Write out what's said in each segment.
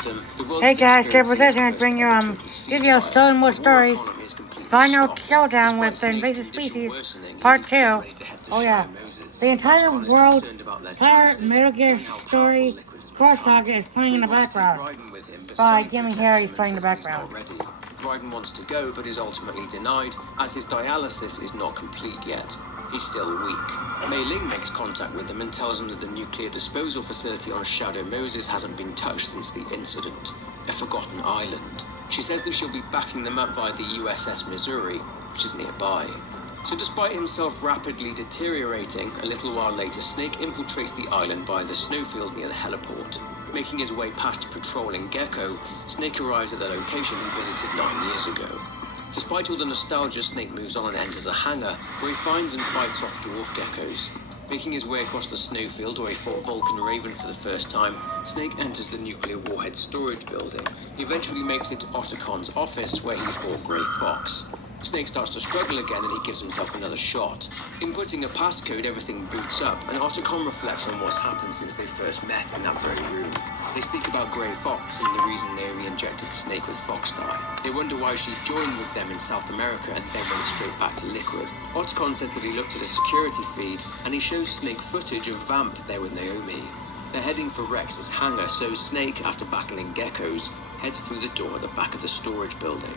Hey guys, Triple Treasure bring you Yugioh Solo Mode Stories Final Showdown with the Invasive Species Part 2. Oh yeah, the entire Metal Gear story core saga is playing in the background. By Jimmy Harry's playing in the background. Raiden wants to go, but is ultimately denied, as his dialysis is not complete yet. He's still weak. Mei Ling makes contact with him and tells him that the nuclear disposal facility on Shadow Moses hasn't been touched since the incident. A forgotten island. She says that she'll be backing them up via the USS Missouri, which is nearby. So despite himself rapidly deteriorating, a little while later Snake infiltrates the island via the snowfield near the heliport. Making his way past patrolling Gecko, Snake arrives at the location he visited 9 years ago. Despite all the nostalgia, Snake moves on and enters a hangar, where he finds and fights off dwarf geckos. Making his way across the snowfield where he fought Vulcan Raven for the first time, Snake enters the nuclear warhead storage building. He eventually makes it to Ottocon's office, where he fought Grey Fox. Snake starts to struggle again and he gives himself another shot. Inputting a passcode, everything boots up, and Ottocon reflects on what's happened since they first met in that very room. They speak about Grey Fox and the reason Naomi injected Snake with Fox dye. They wonder why she joined with them in South America and then went straight back to Liquid. Ottocon says that he looked at a security feed and he shows Snake footage of Vamp there with Naomi. They're heading for Rex's hangar, so Snake, after battling geckos, heads through the door at the back of the storage building.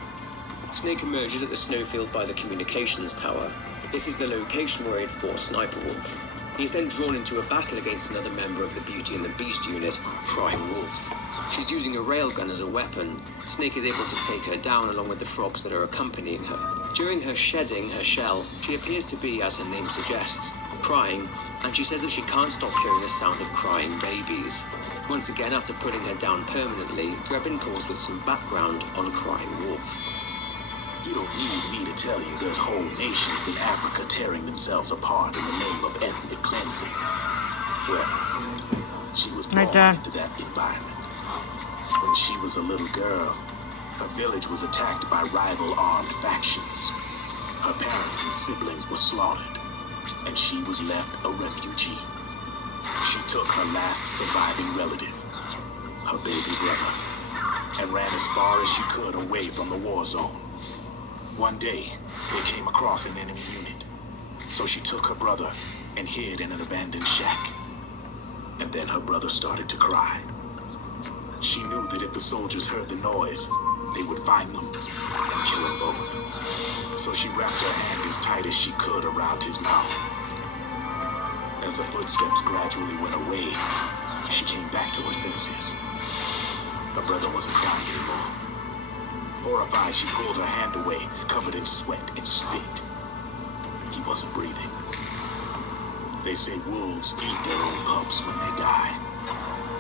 Snake emerges at the snowfield by the communications tower. This is the location where he'd fought Sniper Wolf. He's then drawn into a battle against another member of the Beauty and the Beast unit, Crying Wolf. She's using a railgun as a weapon. Snake is able to take her down along with the frogs that are accompanying her. During her shedding her shell, she appears to be, as her name suggests, crying, and she says that she can't stop hearing the sound of crying babies. Once again, after putting her down permanently, Drebin calls with some background on Crying Wolf. You don't need me to tell you there's whole nations in Africa tearing themselves apart in the name of ethnic cleansing. Well, she was born into that environment. When she was a little girl, her village was attacked by rival armed factions. Her parents and siblings were slaughtered, and she was left a refugee. She took her last surviving relative, her baby brother, and ran as far as she could away from the war zone. One day, they came across an enemy unit, so she took her brother and hid in an abandoned shack. And then her brother started to cry. She knew that if the soldiers heard the noise, they would find them and kill them both. So she wrapped her hand as tight as she could around his mouth. As the footsteps gradually went away, she came back to her senses. Her brother wasn't crying anymore. Horrified, she pulled her hand away, covered in sweat and spit. He wasn't breathing. They say wolves eat their own pups when they die.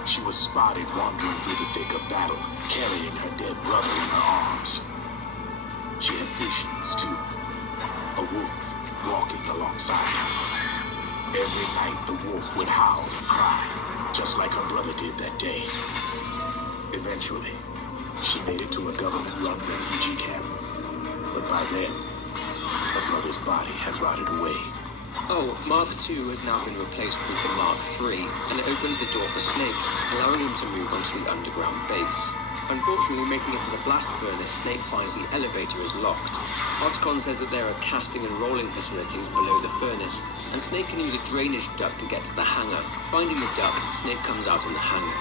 She was spotted wandering through the thick of battle, carrying her dead brother in her arms. She had visions, too. A wolf walking alongside her. Every night, the wolf would howl and cry, just like her brother did that day. Eventually, she made it to a government-run refugee camp. But by then, her brother's body had rotted away. Oh, Mark II has now been replaced with the Mark III, and it opens the door for Snake, allowing him to move onto the underground base. Unfortunately, making it to the blast furnace, Snake finds the elevator is locked. Ottocon says that there are casting and rolling facilities below the furnace, and Snake can use a drainage duct to get to the hangar. Finding the duct, Snake comes out in the hangar.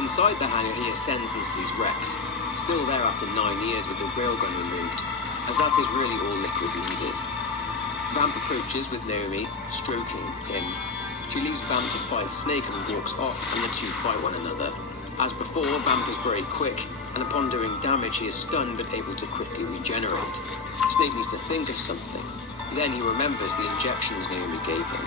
Inside the hangar, he ascends and sees Rex, still there after 9 years with the railgun removed, as that is really all Liquid needed. Vamp approaches with Naomi, stroking him. She leaves Vamp to fight Snake and walks off, and the two fight one another. As before, Vamp is very quick, and upon doing damage he is stunned but able to quickly regenerate. Snake needs to think of something. Then he remembers the injections Naomi gave him.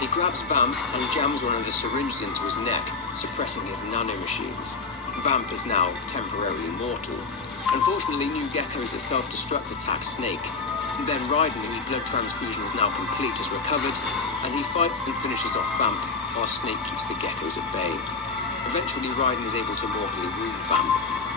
He grabs Vamp and jams one of the syringes into his neck, suppressing his nanomachines. Vamp is now temporarily mortal. Unfortunately, new geckos that self-destruct attack Snake. And then Raiden, whose blood transfusion is now complete, is recovered, and he fights and finishes off Vamp, while Snake keeps the geckos at bay. Eventually, Raiden is able to mortally wound Vamp.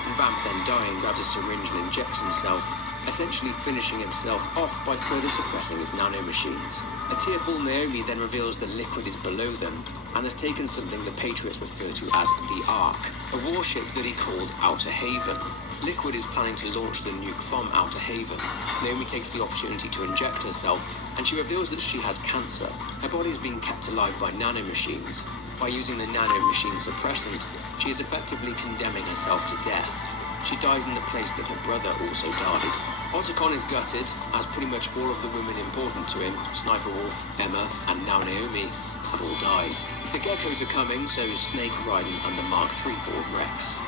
and Vamp then dying grabs a syringe and injects himself, essentially finishing himself off by further suppressing his nanomachines. A tearful Naomi then reveals that Liquid is below them and has taken something the Patriots refer to as the Ark, a warship that he called Outer Haven. Liquid is planning to launch the nuke from Outer Haven. Naomi takes the opportunity to inject herself, and she reveals that she has cancer. Her body is being kept alive by nanomachines. By using the nanomachine suppressant, she is effectively condemning herself to death. She dies in the place that her brother also died. Otacon is gutted, as pretty much all of the women important to him, Sniper Wolf, Emma, and now Naomi, have all died. The geckos are coming, so Snake, Raiden, and the Mark III board Rex.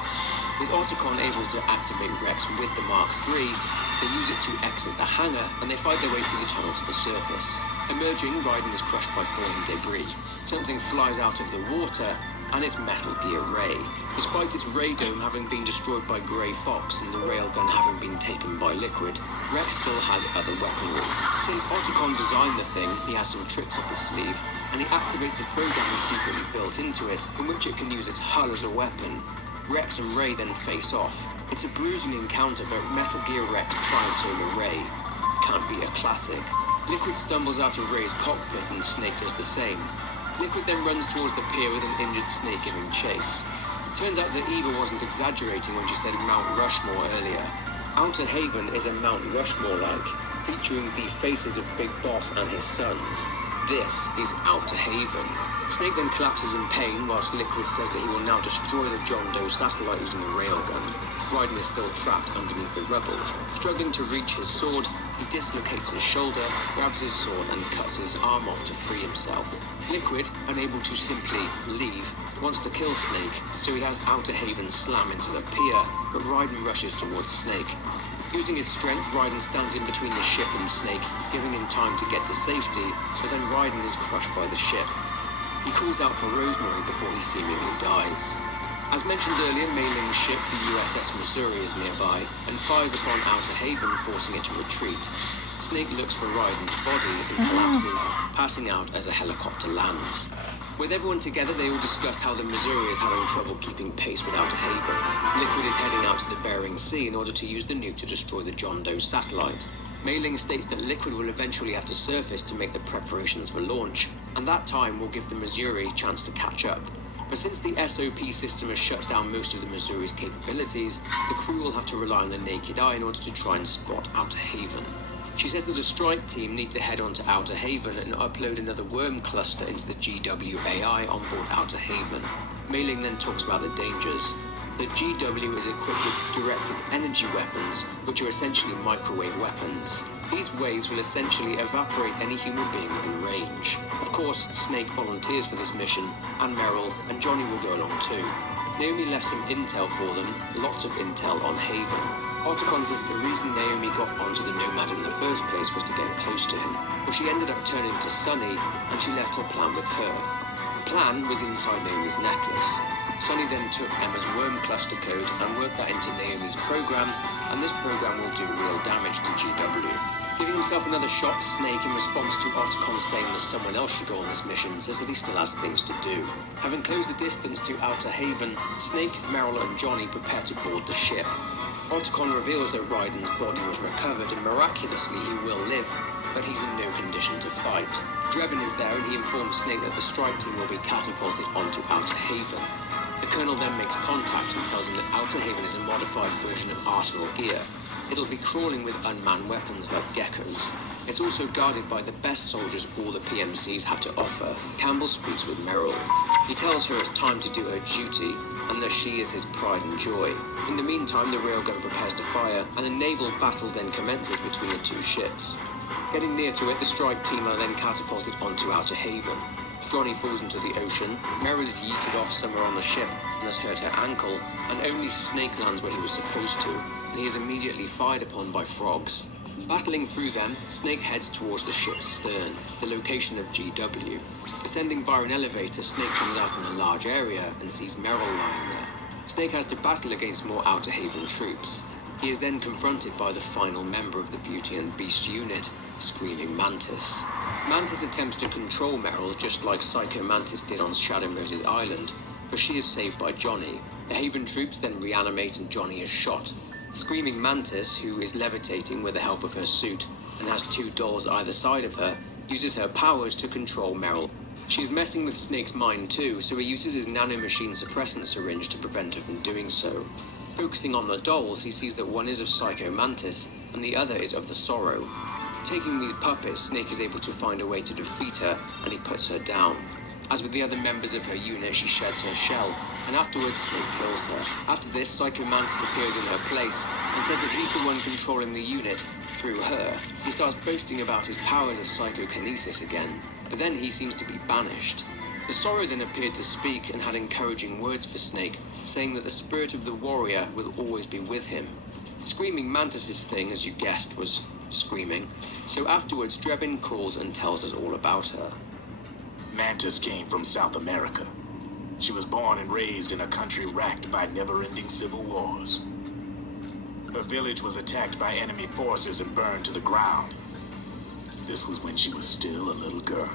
With Otacon able to activate Rex with the Mark III, they use it to exit the hangar, and they fight their way through the tunnel to the surface. Emerging, Raiden is crushed by falling debris. Something flies out of the water, and it's Metal Gear Ray. Despite its ray dome having been destroyed by Grey Fox and the railgun having been taken by Liquid, Rex still has other weaponry. Since Otacon designed the thing, he has some tricks up his sleeve, and he activates a program he secretly built into it, in which it can use its hull as a weapon. Rex and Ray then face off. It's a bruising encounter, but Metal Gear Rex triumphs over Ray. Can't be a classic. Liquid stumbles out of Ray's cockpit and Snake does the same. Liquid then runs towards the pier with an injured Snake giving chase. Turns out that Eva wasn't exaggerating when she said Mount Rushmore earlier. Outer Haven is a Mount Rushmore-like, featuring the faces of Big Boss and his sons. This is Outer Haven. Snake then collapses in pain whilst Liquid says that he will now destroy the John Doe satellite using a railgun. Raiden is still trapped underneath the rubble. Struggling to reach his sword, he dislocates his shoulder, grabs his sword and cuts his arm off to free himself. Liquid, unable to simply leave, wants to kill Snake, so he has Outer Haven slam into the pier, but Raiden rushes towards Snake. Using his strength, Raiden stands in between the ship and Snake, giving him time to get to safety, but then Raiden is crushed by the ship. He calls out for Rosemary before he seemingly dies. As mentioned earlier, Mei Ling's ship, the USS Missouri, is nearby and fires upon Outer Haven, forcing it to retreat. Snake looks for Raiden's body and collapses, passing out as a helicopter lands. With everyone together, they all discuss how the Missouri is having trouble keeping pace with Outer Haven. Liquid is heading out to the Bering Sea in order to use the nuke to destroy the John Doe satellite. Mei Ling states that Liquid will eventually have to surface to make the preparations for launch, and that time will give the Missouri a chance to catch up. But since the SOP system has shut down most of the Missouri's capabilities, the crew will have to rely on the naked eye in order to try and spot Outer Haven. She says that a strike team need to head on to Outer Haven and upload another worm cluster into the GWAI on board Outer Haven. Mei Ling then talks about the dangers. That GW is equipped with directed energy weapons, which are essentially microwave weapons. These waves will essentially evaporate any human being within range. Of course, Snake volunteers for this mission, and Meryl and Johnny will go along too. Naomi left some intel for them, lots of intel on Haven. Otacon says the reason Naomi got onto the Nomad in the first place was to get close to him, but she ended up turning to Sunny, and she left her plan with her. The plan was inside Naomi's necklace. Sunny then took Emma's worm cluster code and worked that into Naomi's program, and this program will do real damage to GW. Giving himself another shot, Snake, in response to Otacon saying that someone else should go on this mission, says that he still has things to do. Having closed the distance to Outer Haven, Snake, Meryl and Johnny prepare to board the ship. Otacon reveals that Raiden's body was recovered and miraculously he will live, but he's in no condition to fight. Drebin is there and he informs Snake that the strike team will be catapulted onto Outer Haven. The Colonel then makes contact and tells him that Outer Haven is a modified version of Arsenal gear. It'll be crawling with unmanned weapons like geckos. It's also guarded by the best soldiers all the PMCs have to offer. Campbell speaks with Meryl. He tells her it's time to do her duty, and that she is his pride and joy. In the meantime, the railgun prepares to fire, and a naval battle then commences between the two ships. Getting near to it, the strike team are then catapulted onto Outer Haven. Johnny falls into the ocean, Meryl is yeeted off somewhere on the ship and has hurt her ankle, and only Snake lands where he was supposed to, and he is immediately fired upon by frogs. Battling through them, Snake heads towards the ship's stern, the location of GW. Descending via an elevator, Snake comes out in a large area and sees Meryl lying there. Snake has to battle against more Outer Haven troops. He is then confronted by the final member of the Beauty and Beast unit, Screaming Mantis. Mantis attempts to control Meryl just like Psycho Mantis did on Shadow Moses Island, but she is saved by Johnny. The Haven troops then reanimate and Johnny is shot. Screaming Mantis, who is levitating with the help of her suit and has two dolls either side of her, uses her powers to control Meryl. She's messing with Snake's mind too, so he uses his nanomachine suppressant syringe to prevent her from doing so. Focusing on the dolls, he sees that one is of Psycho Mantis and the other is of the Sorrow. Taking these puppets, Snake is able to find a way to defeat her, and he puts her down. As with the other members of her unit, she sheds her shell, and afterwards Snake kills her. After this, Psycho Mantis appears in her place and says that he's the one controlling the unit through her. He starts boasting about his powers of psychokinesis again, but then he seems to be banished. The Sorrow then appeared to speak and had encouraging words for Snake, saying that the spirit of the warrior will always be with him. Screaming Mantis's thing, as you guessed, was screaming, so afterwards Drebin calls and tells us all about her. Mantis came from South America. She was born and raised in a country racked by never-ending civil wars. Her village was attacked by enemy forces and burned to the ground. This was when she was still a little girl.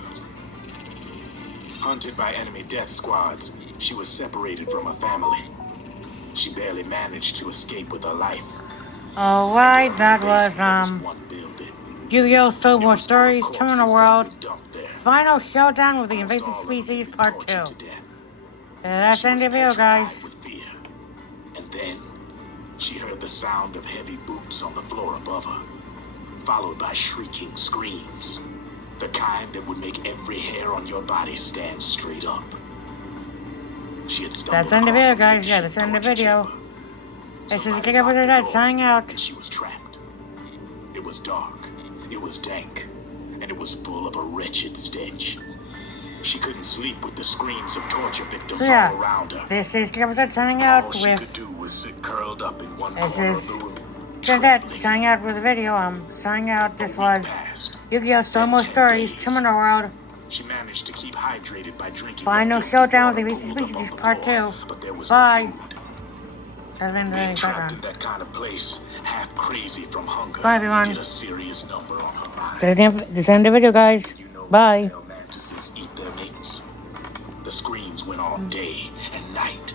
Hunted by enemy death squads, she was separated from her family. She barely managed to escape with her life. Alright, that was, Yugioh Solo Mode Stories, Terminal World, Final Showdown with the Invasive Species, Part 2. That's the end of the video, guys. And then, she heard the sound of heavy boots on the floor above her, followed by shrieking screams. The kind that would make every hair on your body stand straight up. She had stumbled That's the end of the video, across guys. an Yeah, that's the end of the ancient video. torture chamber. This is Somebody Yugioh locked the Audette door, signing out. and she was trapped. It was dark, it was dank, and it was full of a wretched stench. She couldn't sleep with the screams of torture victims So yeah, all around her. this is Yugioh Audette signing out All she could with... do was sit curled up in one This corner is of the room, Yugioh Audette signing out with a video. Signing out. This was Yugioh Solo Mode Stories, Terminal World, she managed to keep hydrated by drinking Final the Showdown with the water Invasive pooled up Species, on the Part floor, 2. but there was Bye. no food. That's the end of the Being video. trapped in that kind of place, half crazy from hunger, Bye, everyone. did a serious number on her mind. So this end of the video, guys. You know Bye. male mantises eat their mates. The screams went on day and night.